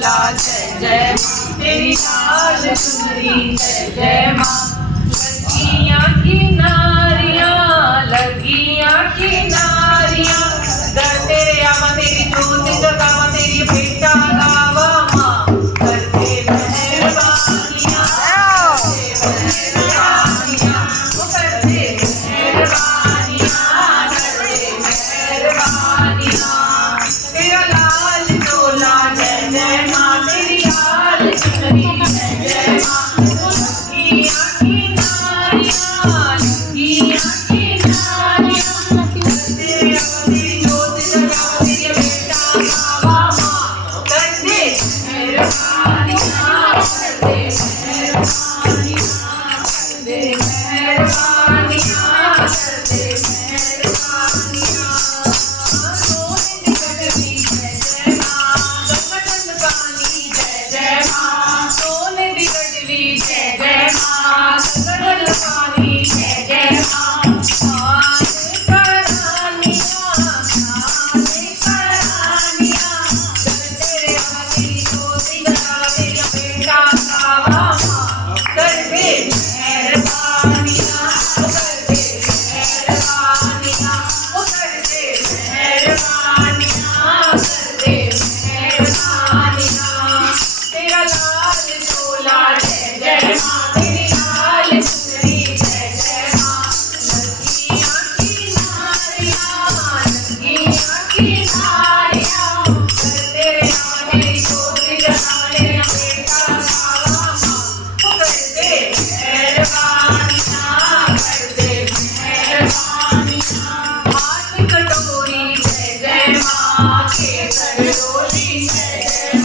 चोला जय जय माँ तेरी लाल चुनरी जय जय माँ लगियां किनारियां दर तेरे आवा तेरी जोत जगावा तेरी बेटा गावा माँ करते मेहरबानियाँ वो करते मेहरबानियाँ तेरा लाल चोला जय जय माँ तेरी लाल चुनरी जय जय माँ लगियां किनारियां तेरे आवा तेरी जोत जगावा तेरी बेटा गावा माँ करते मेहरबानियाँ तेरा लाल चोला जय जय माँ तेरी लाल चुनरी जय जय माँ लगियां किनारियां तेरे आवा तेरी जोत जगावा तेरा बेटा गावा माँ वो करते मेहरबानियाँ हाथ कटोरी जय जय माँ केसर डोली जय जय